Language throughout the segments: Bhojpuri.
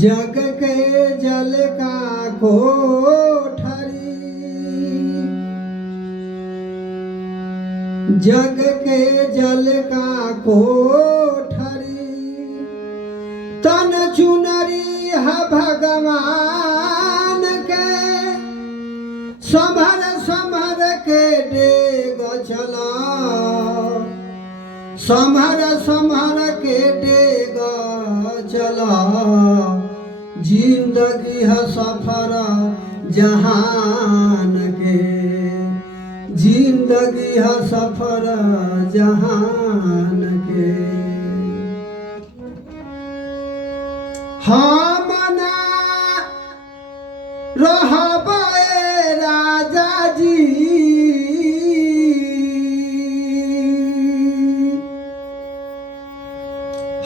जग के जल का कोठरी, जग के जल का कोठरी, तन चुनरी है भगवान के। संभर संभर के डेग चला, संभर संभर के डेग चला। जिंदगी है सफर जहान के, जिंदगी है सफर जहान के। हम ना रहबे राजा जी,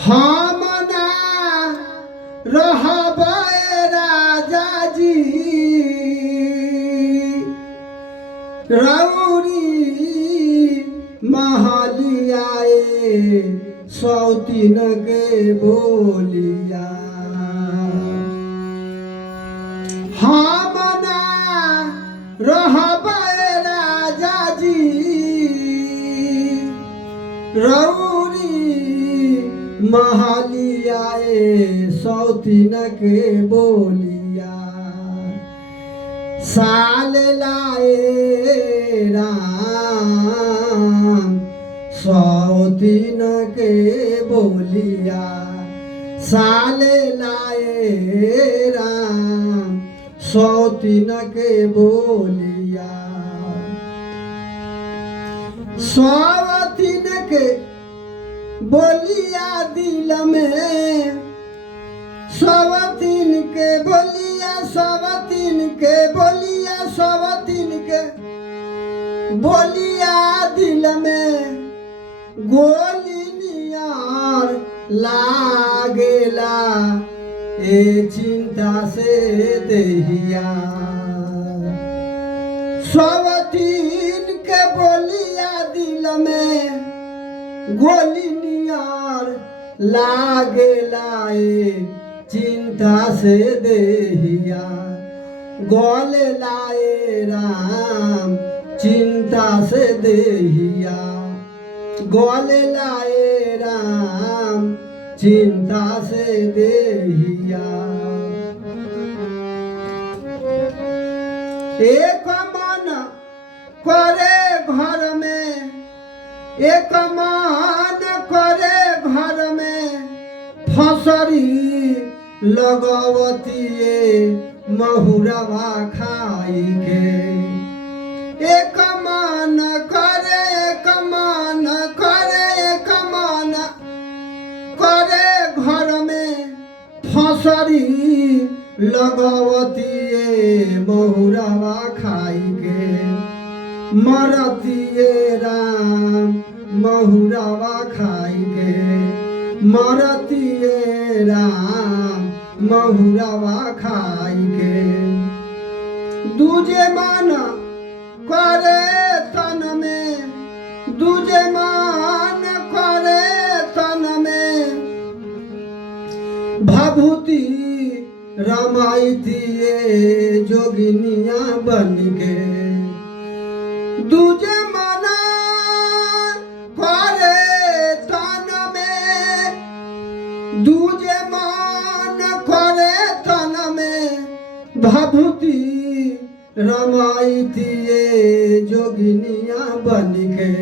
हम ना रहबे राजा जी। रौरी महलियाए सौतीन के बोलिया, हम ना रहबे राजा जी। रौरी महलियाए सौतीन के बोलिया। साल लाए राम सौतीन के बोलिया, साल लाए राम सौतीन के बोलिया। सौतीन के बोलिया दिल में, सवतीन के बोलिया, सवतीन के बोलिया, सवतीन के बोलिया दिल में। गोली नियार लागेला ए चिंता से देहिया। सवतीन के बोलिया दिल में, गोली नियार लागेला ए चिंता से देहिया। गोले लाए राम चिंता से देहिया, गोले लाए राम चिंता से देहिया। एक मन करे घर में, एक मन करे घर में फसरी लगवतिए महुरवा खाई के। एक मन करे, एक मन करे, एक मन करे घर में फसरी लगवतिए महुरवा खाई के। मरतिए राम महुरवा खाई के, मरतिए राम महुरवा खाई के। दूजे मन करे तन में, दूजे मन करे तन में भभूति रमाइतिए जोगिनिया बन के। दूजे मन करे तन में, दूजे मन करे तन में भभूति रमाइतिए जोगिनिया बन के।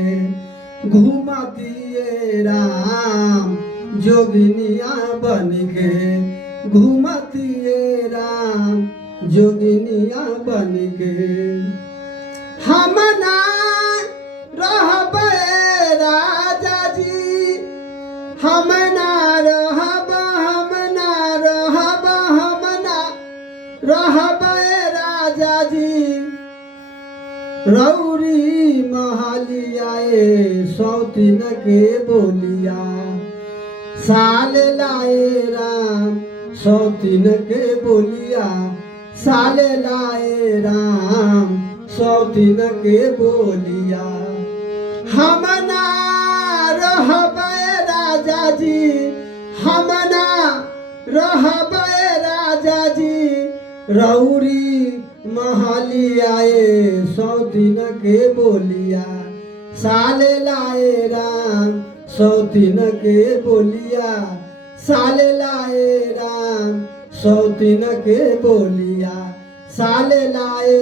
घुमतिए राम जोगिनिया बन के, घुमतिए राम जोगिनिया बन के। हम ना रहबे राजा जी, हम ना रहब, हम ना रहब, हम ना रहबे राजा जी। रौरी महलियाए सौतीन के बोलिया, साल लाए राम सौतीन के बोलिया, साल लाए राम सौतीन के बोलिया। हम ना बे राजा जी रौरी महाली आए सौतीन के बोलिया साले लाए राम सौतीन के बोलिया साले लाए राम सौतीन के बोलिया साले लाए